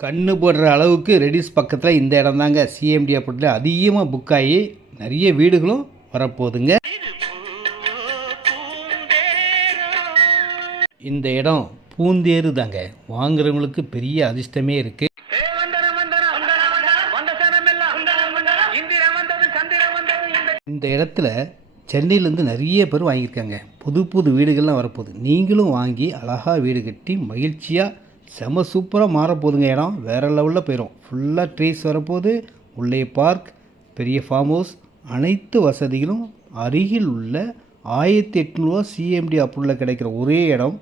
கண்ணு போடுற அளவுக்கு ரெடிஸ் பக்கத்தில் இந்த இடம் தாங்க சிஎம்டி அப்படின்ட்டு அதிகமாக புக் ஆகி நிறைய வீடுகளும் வரப்போகுதுங்க. இந்த இடம் பூந்தேரு தாங்க. வாங்குறவங்களுக்கு பெரிய அதிர்ஷ்டமே இருக்குது. இந்த இடத்துல சென்னையிலேருந்து நிறைய பேர் வாங்கியிருக்காங்க. புது புது வீடுகள்லாம் வரப்போகுது. நீங்களும் வாங்கி அழகாக வீடு கட்டி மகிழ்ச்சியாக செம சூப்பராக மாறப்போகுதுங்க. இடம் வேறு லெவலில் போயிடும். ஃபுல்லாக ட்ரீஸ் வரப்போகுது. உள்ளே பார்க், பெரிய ஃபார்ம் ஹவுஸ், அனைத்து வசதிகளும் அருகில் உள்ள 1800 சிஎம்டி அப்ரூவலில் கிடைக்கிற ஒரே இடம்